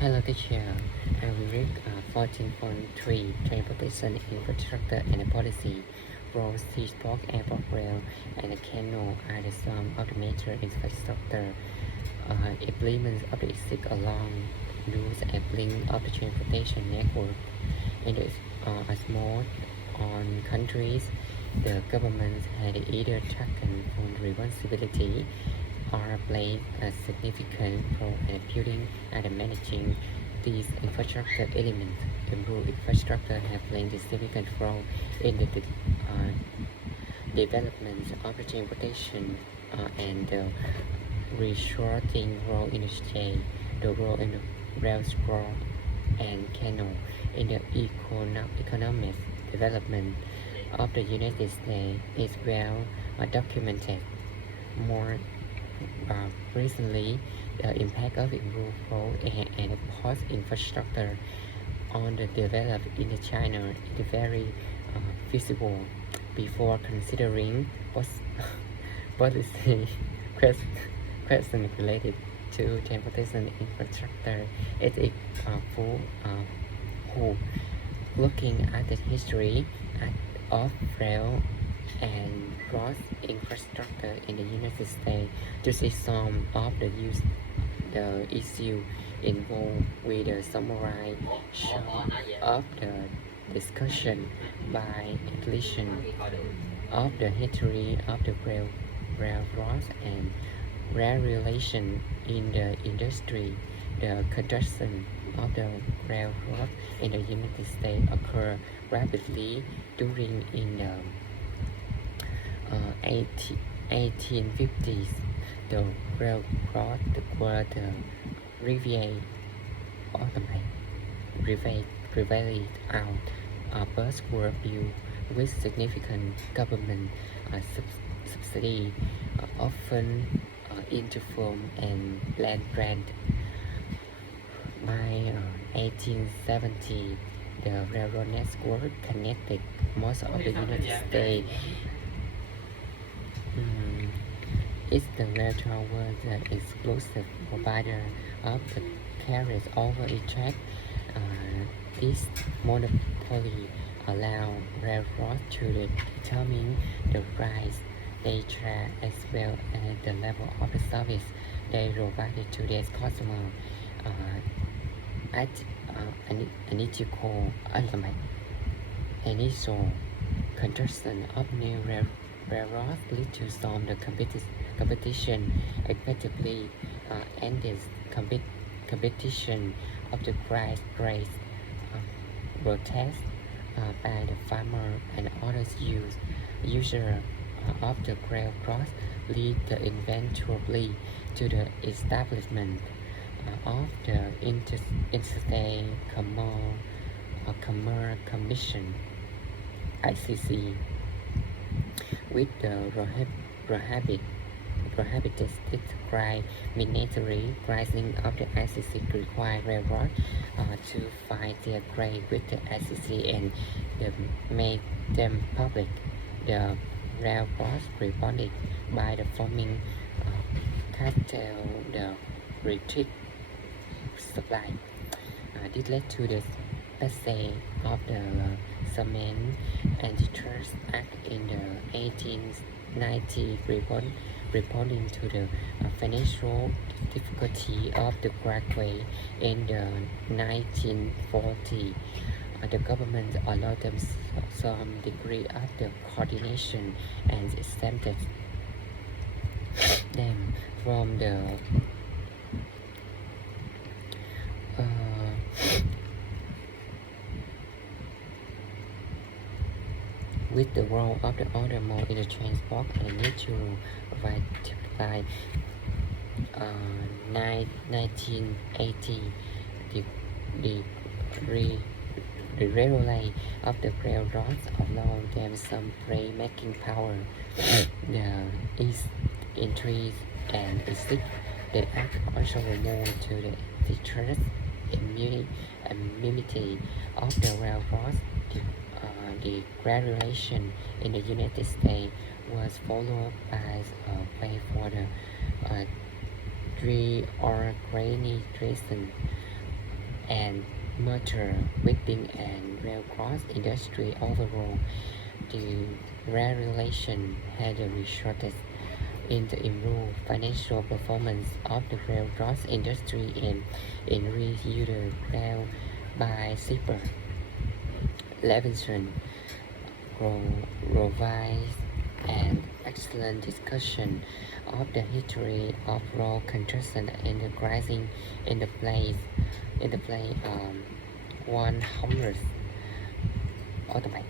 Hello teacher, I will read 14.3 Transportation Infrastructure and Policy. Roads, seaport, airport, rail, and canal are the sum of the major infrastructure implements of the exist along routes and link of the transportation network. In the small on countries, the government had either taken full responsibility or played a significant role in building and managing these infrastructure elements. Improved infrastructure have played a significant role in the development of the transportation and the resulting role in the state, the role in the railroad and canal in the economic development of the United States is well documented. More recently, the impact of improved road and port infrastructure on the developed in China is very visible. Before considering policy questions related to transportation infrastructure, it is full who looking at the history of rail and road infrastructure in the United States to see some of the issue involved with the summary of the discussion by completion of the history of the railroads and rail relation in the industry. The construction of the railroad in the United States occurred rapidly during in the 1850s. The railroad were the riviera prevailed out. Bus were built with significant government subsidy, often into form and land grant. By 1870, the railroad network connected most of the United States. It's the railroad was the exclusive provider of the carriage over a track. This monopoly allowed railroads to determine the price they charge as well as the level of the service they provided to their customers. At initial construction of new railroads lead to some the competition effectively ended competition of the price protest by the farmer and other users of the railroad lead eventually to the establishment of the Interstate Commerce Commission (ICC), with the prohibited discriminatory pricing of the ICC required railroad to file their grade with the ICC and made them public. The railroads responded by the forming cartel, the retreat supply. This led to the passage of the Cement Antitrust Act in the 1890, reporting to the financial difficulty of the Paraguay in the 1940. The government allowed them some degree of the coordination and exempted them from the with the role of the other mode in the transport and need to by 1980 the railway of the railroads allowed them some making power. The east entries and exit. The act also removed to the teachers immunity of the railroads. The graduation in the United States was followed by a play for the reorganization and motor whipping and railcross industry overall. The regulation had resulted in the improved financial performance of the railroad industry and increased user rail by Zipper. Levinson provides an excellent discussion of the history of road construction integrating in the play 100 automatic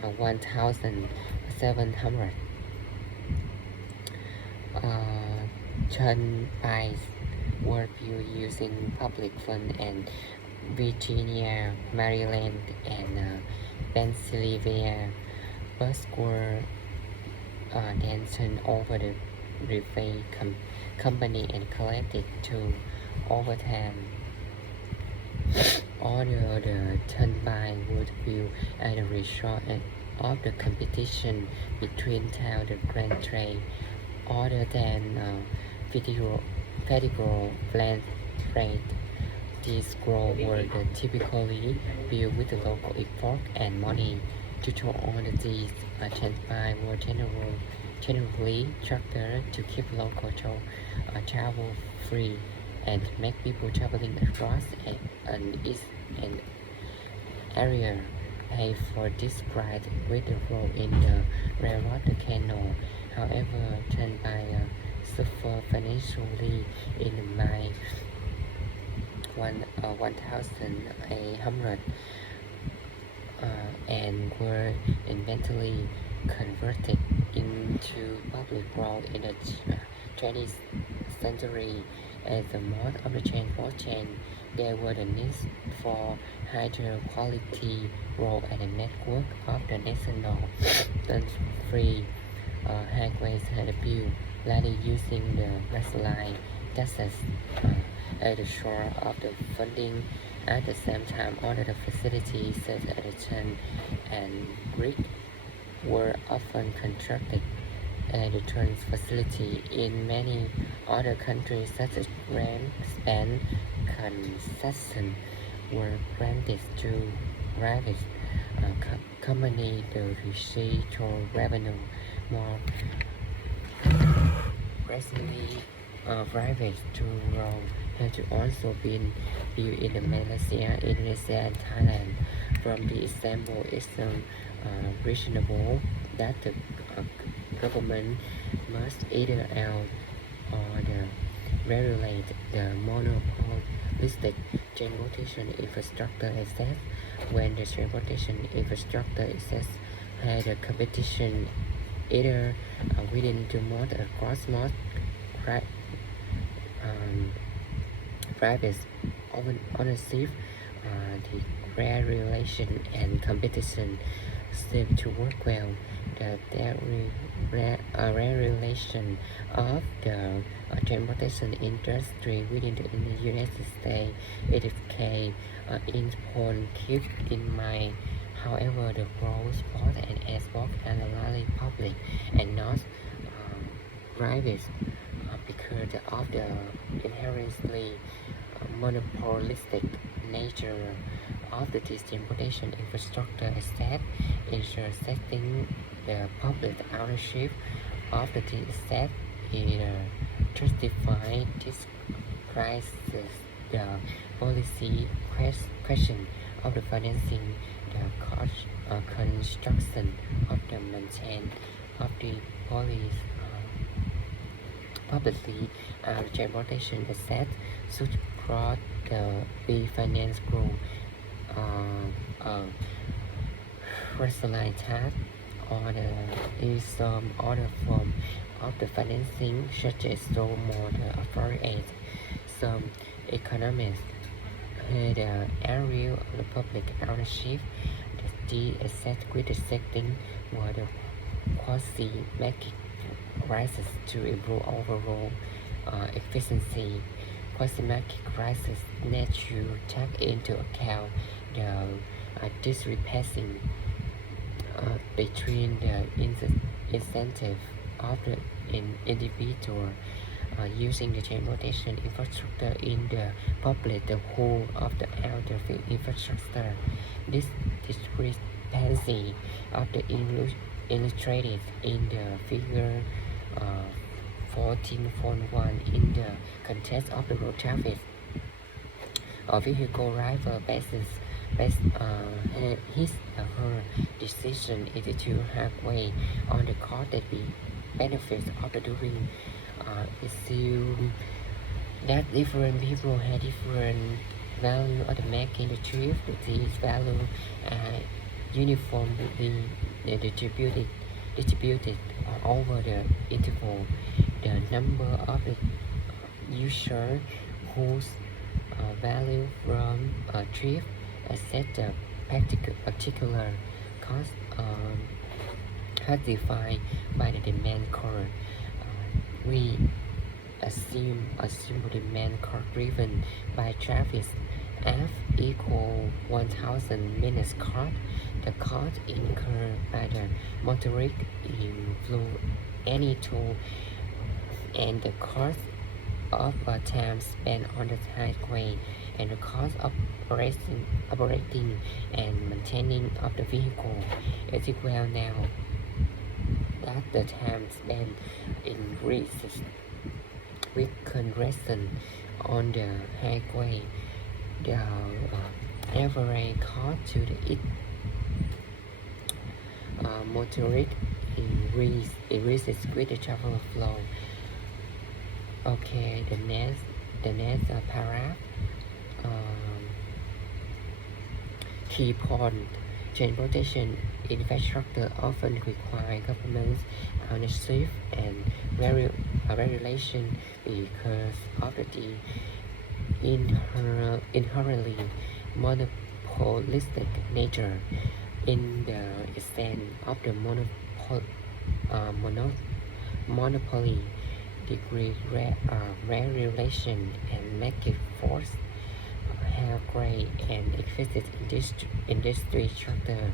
1700 turnpikes were built using public funds and Virginia, Maryland, and Pennsylvania bus were then turned over the railway company and collected to overtime. Although the turnpike was built as a result of the competition between towns, the Grand Trade, other than federal land freight, these growth were typically built with the local effort and money. To show on these turnpike were generally chartered to keep local travel free and make people traveling across an area pay for this ride with the road in the railroad canal. However, turnpike suffer financially in my 1800 and were eventually converted into public road in the 20th century. As the most of the transport chain, there were the needs for higher quality road and a network of the national free highways had built, likely using the baseline taxes at the shore of the funding. At the same time, all the facilities such as the Chen and Greek were often constructed at the trans facility in many other countries such as France, Spain. Concessions were granted to private companies to receive toll revenue. More recently, private toll roads have also been built in Malaysia, Indonesia, and Thailand. From the example, it's reasonable that the government must either out or regulate the monopolistic transportation infrastructure assets when the transportation infrastructure assets had a competition either within the mode across most private ownership. The regulation and competition seem to work well. The regulation of the transportation industry within the United States is a important keep in mind. However, the growth port and export are largely public and not private because of the inherently monopolistic nature of the transportation infrastructure asset. Intersecting the public ownership of the asset is justified. This crisis the policy question of the financing, the cost construction of the maintain of the police publicly transportation asset should brought be finance growth rationalized or is some other form of the financing such as so more appropriate. Some economists had area of the public ownership the asset with the setting were the quasi-market crisis to improve overall efficiency. Quasi-market crisis need to take into account the discrepancy between the incentive of the individual using the transportation infrastructure in the public the whole of the outer infrastructure. This discrepancy of the illustrated in the figure 14.1 in the context of the road traffic. A vehicle driver bases his or her decision is to have way on the cost that be benefits of the doing. Assume that different people have different value of the making the trip. These value are uniformly distributed over the interval. The number of the user whose value from a trip set the particular cost defined by the demand curve. We assume demand curve driven by traffic F equal 1000 minutes cost. The cost incurred by the motorist include any tool and the cost of time spent on the highway and the cost of operating and maintaining of the vehicle is equal now that the time spent increases with congestion on the highway. The average cost to the motorist increases with the travel flow. Okay, the next paragraph. Key point: transportation infrastructure often require government ownership and regulation because of the inherently monopolistic nature. In the extent of the monopoly, degree regulation and market force have great and explicit industry structure.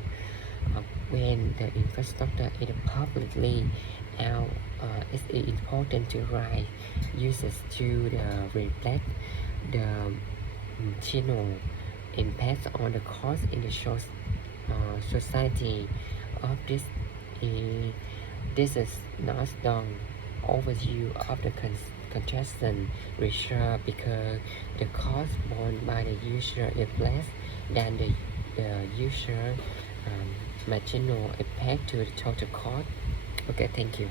When the infrastructure is publicly out, it's important to write users to reflect the marginal impact on the cost in the society of this. This is not done overview of the congestion research because the cost borne by the user is less than the user marginal impact to the total cost. Okay, thank you.